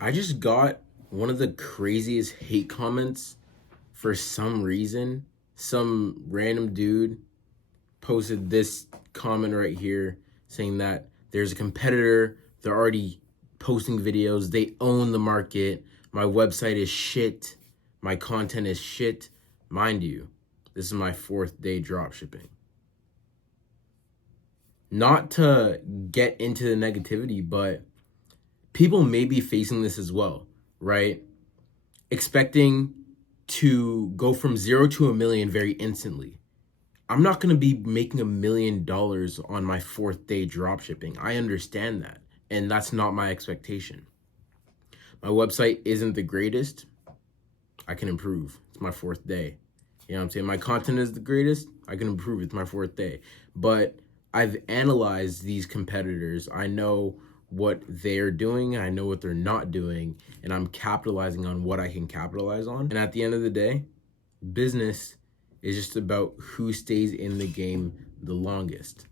I just got one of the craziest hate comments for some reason. Some random dude posted this comment right here saying that there's a competitor, they're already posting videos, they own the market, my website is shit, my content is shit. Mind you, this is my 4th day drop shipping. Not to get into the negativity, but people may be facing this as well, right? Expecting to go from 0 to a million very instantly. I'm not going to be making $1 million on my 4th day drop shipping. I understand that. And that's not my expectation. My website isn't the greatest. I can improve. It's my 4th day. You know what I'm saying? My content is the greatest. I can improve. It's my 4th day. But I've analyzed these competitors. I know what they're doing. I know what they're not doing. And I'm capitalizing on what I can capitalize on. And at the end of the day, business is just about who stays in the game the longest.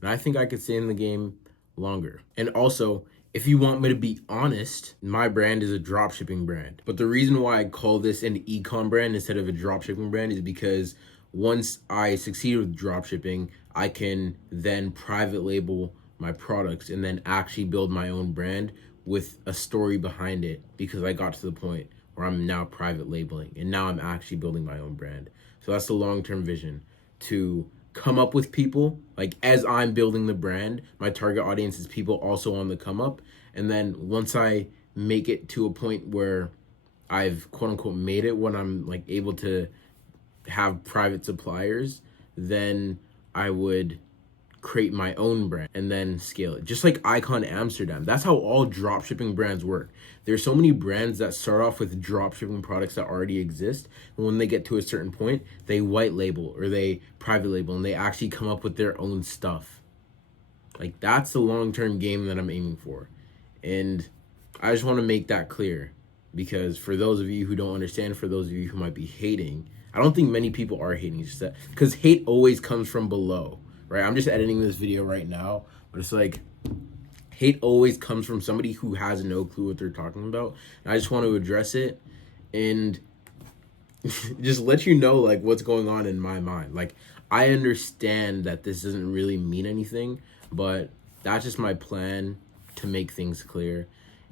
And I think I could stay in the game longer. And also, if you want me to be honest, my brand is a dropshipping brand. But the reason why I call this an Ecom brand instead of a dropshipping brand is because once I succeed with dropshipping, I can then private label my products and then actually build my own brand with a story behind it, because I got to the point where I'm now private labeling and now I'm actually building my own brand. So that's the long-term vision, to come up with people, like as I'm building the brand, my target audience is people also on the come up. And then once I make it to a point where I've quote unquote made it, when I'm like able to have private suppliers, then I would create my own brand and then scale it. Just like Icon Amsterdam. That's how all dropshipping brands work. There's so many brands that start off with dropshipping products that already exist. And when they get to a certain point, they white label or they private label and they actually come up with their own stuff. Like, that's the long-term game that I'm aiming for. And I just want to make that clear, because for those of you who don't understand, for those of you who might be hating, I don't think many people are hating, just that because hate always comes from below, right? I'm just editing this video right now, but it's like hate always comes from somebody who has no clue what they're talking about. And I just want to address it and just let you know like what's going on in my mind. Like, I understand that this doesn't really mean anything, but that's just my plan to make things clear.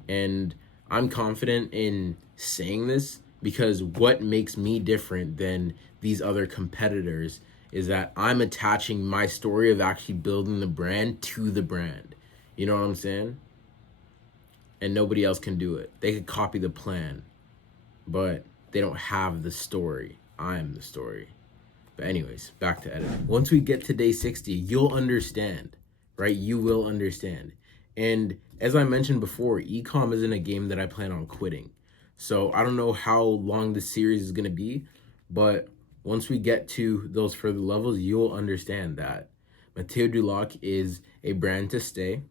And I'm confident in saying this because what makes me different than these other competitors is that I'm attaching my story of actually building the brand to the brand. You know what I'm saying? And nobody else can do it. They could copy the plan, but they don't have the story. I'm the story. But anyways, back to editing. Once we get to day 60, you'll understand, right? You will understand. And as I mentioned before, Ecom isn't a game that I plan on quitting. So I don't know how long this series is going to be, but once we get to those further levels, you'll understand that Mateo Dulac is a brand to stay.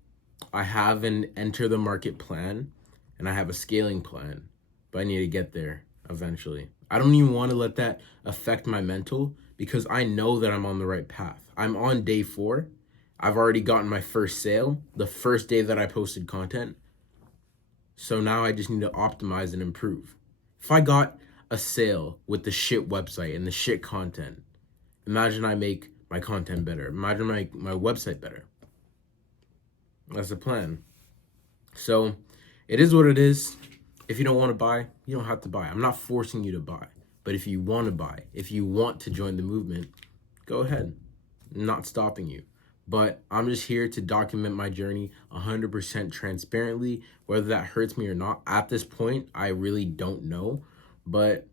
I have an enter the market plan and I have a scaling plan, but I need to get there eventually. I don't even want to let that affect my mental because I know that I'm on the right path. I'm on day 4. I've already gotten my first sale the first day that I posted content. So now I just need to optimize and improve. If I got a sale with the shit website and the shit content, imagine I make my content better. Imagine my website better. That's the plan. So it is what it is. If you don't want to buy, you don't have to buy. I'm not forcing you to buy. But if you want to buy, if you want to join the movement, go ahead. I'm not stopping you. But I'm just here to document my journey 100% transparently. Whether that hurts me or not, at this point, I really don't know. But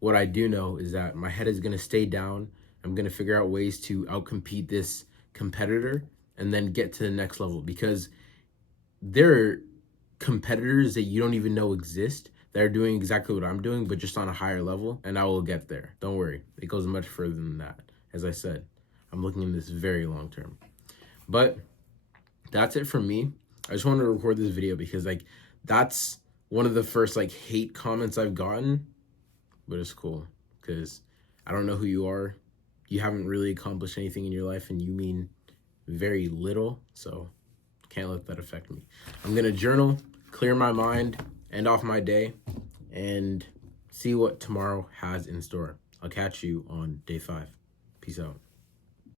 what I do know is that my head is going to stay down. I'm going to figure out ways to outcompete this competitor and then get to the next level, because there are competitors that you don't even know exist that are doing exactly what I'm doing, but just on a higher level, and I will get there. Don't worry. It goes much further than that. As I said, I'm looking in this very long term. But that's it from me. I just wanted to record this video because like that's one of the first like hate comments I've gotten, but it's cool because I don't know who you are. You haven't really accomplished anything in your life and you mean very little, so can't let that affect me. I'm gonna journal, clear my mind, end off my day and see what tomorrow has in store. I'll catch you on day 5. Peace out.